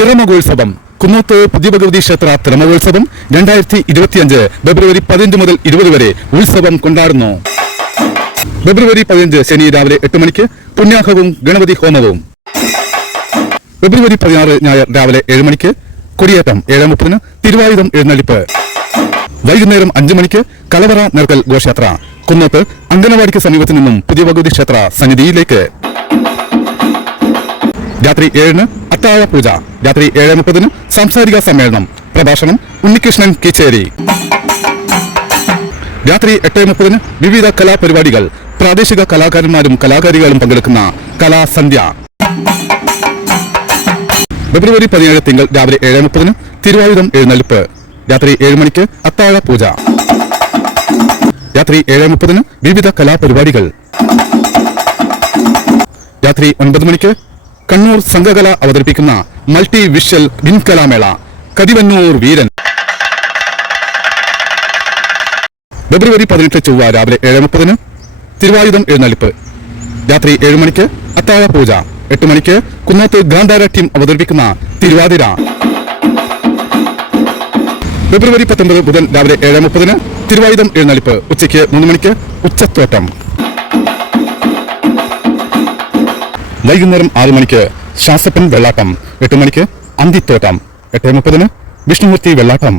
തിറമകോത്സവം കുന്നോത്ത് പുതിയ ഭഗവതി ക്ഷേത്ര തിറമകോത്സവം 2025 ഫെബ്രുവരി 15 മുതൽ 20 വരെ ഉത്സവം കൊണ്ടാടുന്നു. ഫെബ്രുവരി 15 ശനി രാവിലെ 8 മണിക്ക് പുണ്യാഹവും ഗണപതി ഹോമവും. ഫെബ്രുവരി 16 ഞായർ രാവിലെ 7 മണിക്ക് കൊടിയേറ്റം 7:30 തിരുവായുധം എഴുന്നള്ളിപ്പ്. വൈകുന്നേരം 5 മണിക്ക് കലവറ നെർക്കൽ ഘോഷയാത്ര കുന്നോത്ത് അംഗനവാടിക്ക് സമീപത്തു നിന്നും പുതിയ ഭഗവതി ക്ഷേത്ര സന്നിധിയിലേക്ക്. രാത്രി 7 അത്താഴ പൂജ. രാത്രി 7:30 സാംസ്കാരിക സമ്മേളനം. പ്രഭാഷണം ഉണ്ണികൃഷ്ണൻ കീച്ചേരി. രാത്രി 8:30 വിവിധ കലാപരിപാടികൾ. പ്രാദേശിക കലാകാരന്മാരും കലാകാരികളും പങ്കെടുക്കുന്ന കലാസന്ധ്യ. ഫെബ്രുവരി 17 തിങ്കൾ രാവിലെ 7:30 തിരുവായുധം എഴുന്നള്ളിപ്പ്. രാത്രി 7 മണിക്ക് അത്താഴ പൂജ. രാത്രി 7:30 വിവിധ കലാപരിപാടികൾ. രാത്രി 9 മണിക്ക് കണ്ണൂർ സംഘകല അവതരിപ്പിക്കുന്ന മൾട്ടി വിഷ്വൽ വിൻകലാമേള കതിവന്നൂർ വീരൻ. ഫെബ്രുവരി 18 ചൊവ്വ രാവിലെ 7:30 തിരുവായുധം എഴുന്നള്ളിപ്പ്. രാത്രി 7 മണിക്ക് അത്താഴ പൂജ. 8 മണിക്ക് കുന്നോത്ത് ഗാന്ധാര ടീം അവതരിപ്പിക്കുന്ന തിരുവാതിര. ഫെബ്രുവരി 19 ബുധൻ രാവിലെ 7:30 തിരുവായുധം എഴുന്നള്ളിപ്പ്. ഉച്ചയ്ക്ക് 3 മണിക്ക് ഉച്ചത്തോട്ടം. വൈകുന്നേരം 6 മണിക്ക് ശാസ്ത്രപ്പൻ വെള്ളാട്ടം. 8 മണിക്ക് അന്തിത്തോട്ടം. 8:30 വിഷ്ണുമൂർത്തി വെള്ളാട്ടം.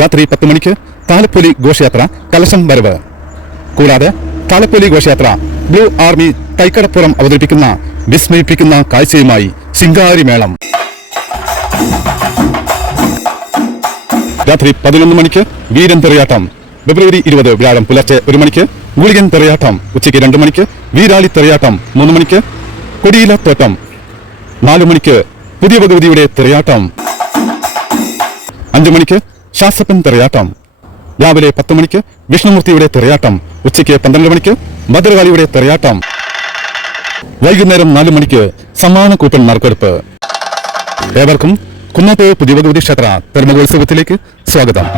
രാത്രി 10 മണിക്ക് താലപ്പൊലി ഘോഷയാത്ര കലശം വരവ്. കൂടാതെ താലപ്പൊലി ഘോഷയാത്ര ബ്ലൂ ആർമി തൈക്കടപ്പുറം അവതരിപ്പിക്കുന്ന വിസ്മയിപ്പിക്കുന്ന കാഴ്ചയുമായി ശിങ്കാരിമേളം. രാത്രി 11 മണിക്ക് വീരൻ തെറിയാട്ടം. ഫെബ്രുവരി 20 വ്യാഴം പുലർച്ചെ 1 മണിക്ക് ഗുളികൻ തെറിയാട്ടം. ഉച്ചയ്ക്ക് 2 മണിക്ക് വീരാളി തെറിയാട്ടം. 3 മണിക്ക് കൊടിയില തോട്ടം. 4 മണിക്ക് പുതിയ ഭഗവതിയുടെ തെറിയാട്ടം. 5 മണിക്ക് ശാസ്ത്രപ്പൻ തെറിയാട്ടം. രാവിലെ 10 മണിക്ക് വിഷ്ണുമൂർത്തിയുടെ തെറിയാട്ടം. ഉച്ചയ്ക്ക് 12 മണിക്ക് ഭദ്രകാളിയുടെ തെറിയാട്ടം. വൈകുന്നേരം 4 മണിക്ക് സമ്മാന കൂപ്പൺ നറുക്കെടുപ്പ്. ഏവർക്കും കുന്നോത്ത് പുതിയ ഭഗവതി ക്ഷേത്ര തിറമകോത്സവത്തിലേക്ക് സ്വാഗതം.